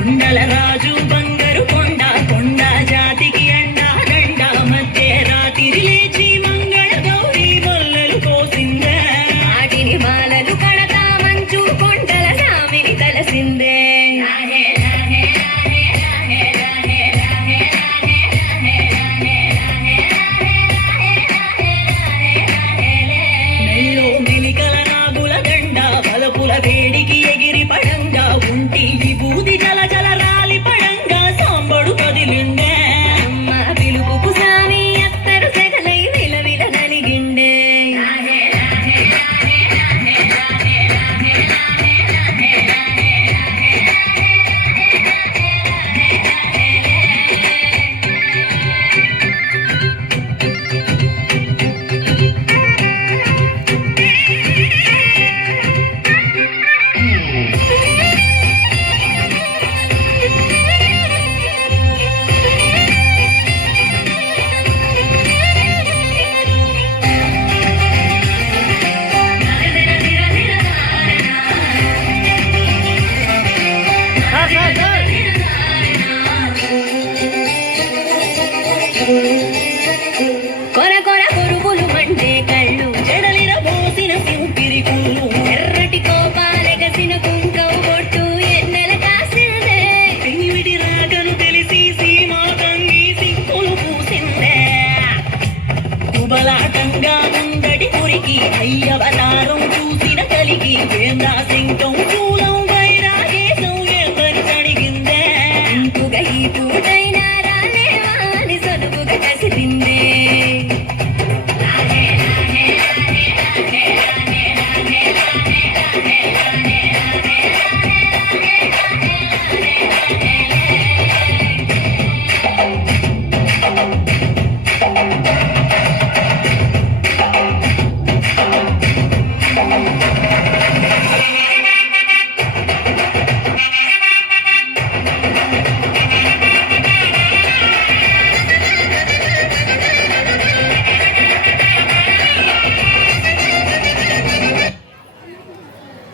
కొండల రాజు బంగారు కొండ కొండ జాతికి అండా దండ మధ్య రాత్రి లేచి మంగళ గౌరీ మొల్లలు కోసిందే వాటిని మాలలు కడతా మంచు కొండల సామిని తలసిందే వేడికి ఎగిరి పడంగా ఉంటి విభూది జల జల రాలి పడంగా సాంబడు కదిలిండే అమ్మ పిలుపుకు సామి అత్తరు సెగలై విలవిల నలిగిండే కొర కొర కొరువులు మండే కళ్ళు చెడలిర పోసిన సింపిరి కుళ్ళు ఎర్రటి కోపాలెగసిన కుంకవు కొట్టు ఎన్నెల కాసిందే పివిడి రాగను తెలిసి సీమా తంగి సిక్కులు పూసిందే కుబలాటంగా ముందడి పురికి అయ్యవలా